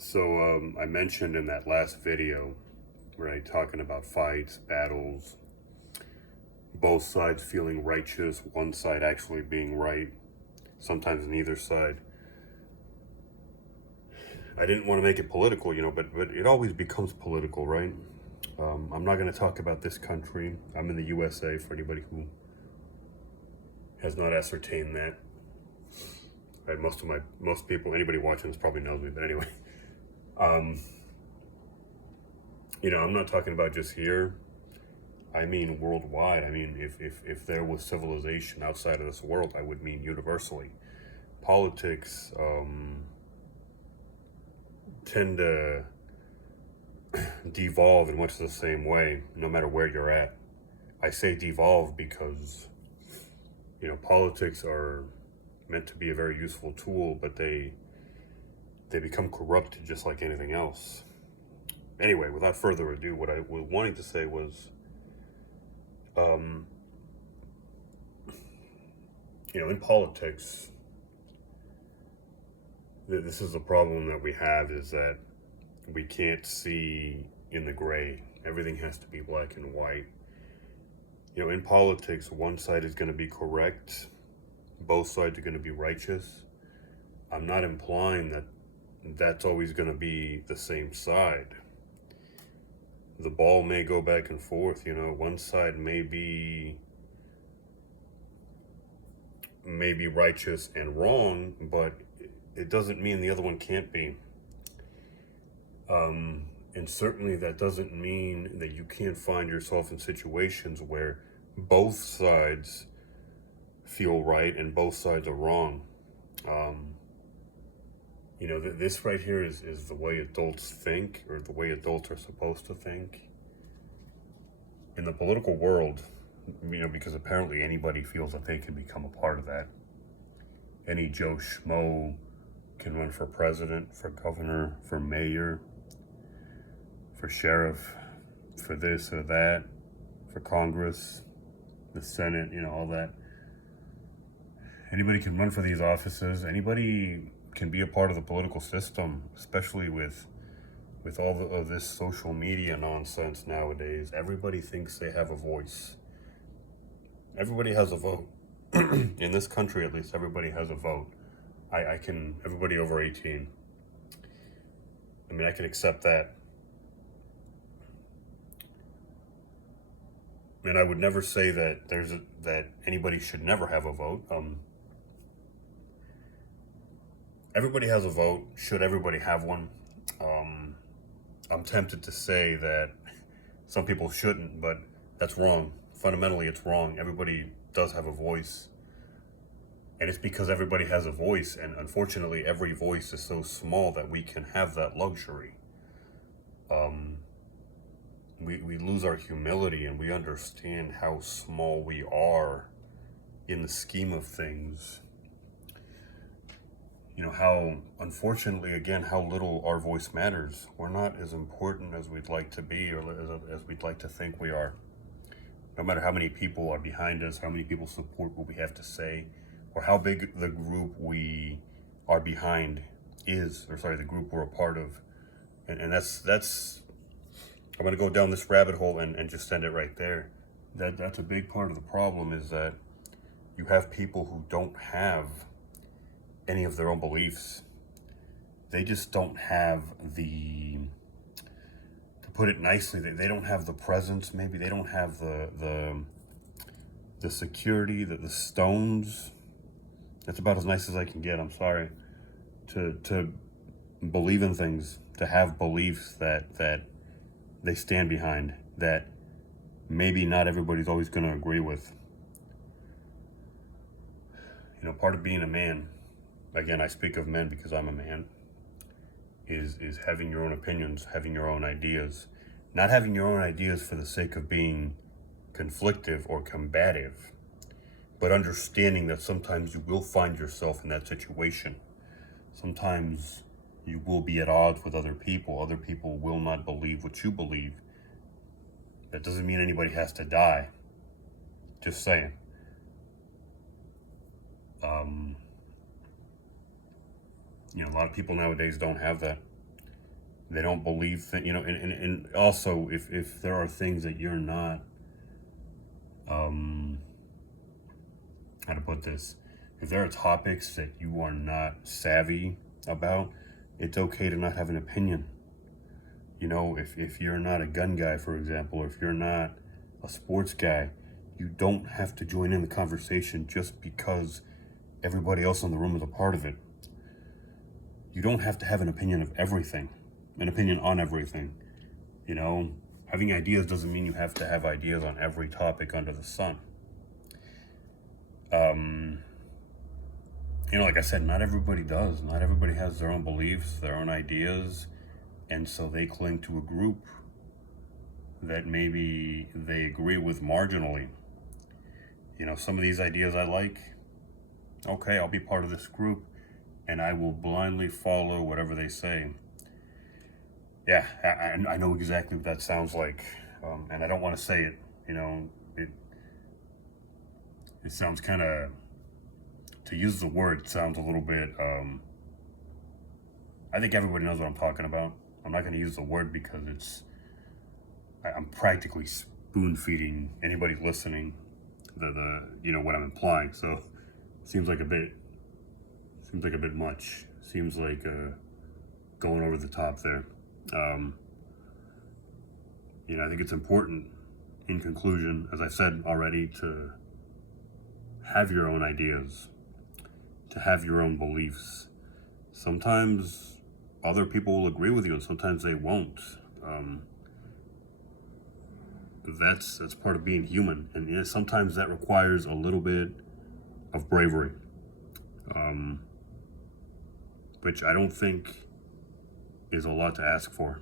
So I mentioned in that last video, right, talking about fights, battles, both sides feeling righteous, one side actually being right, sometimes neither side. I didn't want to make it political, but it always becomes political, right? I'm not going to talk about this country. I'm in the USA for anybody who has not ascertained that. Right, most people, anybody watching this probably knows me, but anyway, um, I'm not talking about just here. I mean worldwide. I mean, if there was civilization outside of this world, I would mean universally. Politics tend to devolve in much the same way, no matter where you're at. I say devolve because, politics are meant to be a very useful tool, but they become corrupt just like anything else. Anyway, without further ado, what I was wanting to say was, um, in politics, this is the problem that we have, is that we can't see in the gray. Everything has to be black and white. In politics, one side is going to be correct, both sides are going to be righteous. I'm not implying that that's always going to be the same side. The ball may go back and forth. One side may be righteous and wrong, but it doesn't mean the other one can't be. And certainly that doesn't mean that you can't find yourself in situations where both sides feel right and both sides are wrong. This right here is the way adults think, or the way adults are supposed to think. In the political world, because apparently anybody feels that they can become a part of that. Any Joe Schmo can run for president, for governor, for mayor, for sheriff, for this or that, for Congress, the Senate, all that. Anybody can run for these offices. Anybody can be a part of the political system, especially with all of this social media nonsense nowadays. Everybody thinks they have a voice. Everybody has a vote. In this country, at least, everybody has a vote. Everybody over 18. I can accept that. And I would never say that that anybody should never have a vote. Everybody has a vote. Should everybody have one? I'm tempted to say that some people shouldn't, but that's wrong. Fundamentally, it's wrong. Everybody does have a voice. And it's because everybody has a voice, and unfortunately, every voice is so small that we can have that luxury. We lose our humility, and we understand how small we are in the scheme of things. How, unfortunately, again, how little our voice matters. We're not as important as we'd like to be, or as we'd like to think we are. No matter how many people are behind us, how many people support what we have to say, or how big the group we are behind is, the group we're a part of. And that's I'm going to go down this rabbit hole and just end it right there. That's a big part of the problem, is that you have people who don't have any of their own beliefs. They just don't have to put it nicely, they don't have the presence. Maybe they don't have the security, the stones. That's about as nice as I can get. I'm sorry. To believe in things, to have beliefs that they stand behind, that maybe not everybody's always going to agree with. Part of being a man, again, I speak of men because I'm a man, is having your own opinions, having your own ideas, not having your own ideas for the sake of being conflictive or combative, but understanding that sometimes you will find yourself in that situation. Sometimes you will be at odds with other people. Other people will not believe what you believe. That doesn't mean anybody has to die. Just saying. A lot of people nowadays don't have that. They don't believe that, and also if there are things that you're not, um, how to put this, if there are topics that you are not savvy about, it's okay to not have an opinion. If you're not a gun guy, for example, or if you're not a sports guy, you don't have to join in the conversation just because everybody else in the room is a part of it. You don't have to have an opinion of everything, an opinion on everything. Having ideas doesn't mean you have to have ideas on every topic under the sun. Like I said, not everybody does. Not everybody has their own beliefs, their own ideas, and so they cling to a group that maybe they agree with marginally. Some of these ideas I like, okay, I'll be part of this group and I will blindly follow whatever they say. Yeah, I know exactly what that sounds like, and I don't want to say it. It sounds kind of, to use the word, it sounds a little bit, I think everybody knows what I'm talking about. I'm not going to use the word because I'm practically spoon feeding anybody listening what I'm implying. So seems like a bit much. Seems like going over the top there. I think it's important, in conclusion, as I said already, to have your own ideas, to have your own beliefs. Sometimes other people will agree with you, and sometimes they won't. That's part of being human, and sometimes that requires a little bit of bravery, which I don't think is a lot to ask for.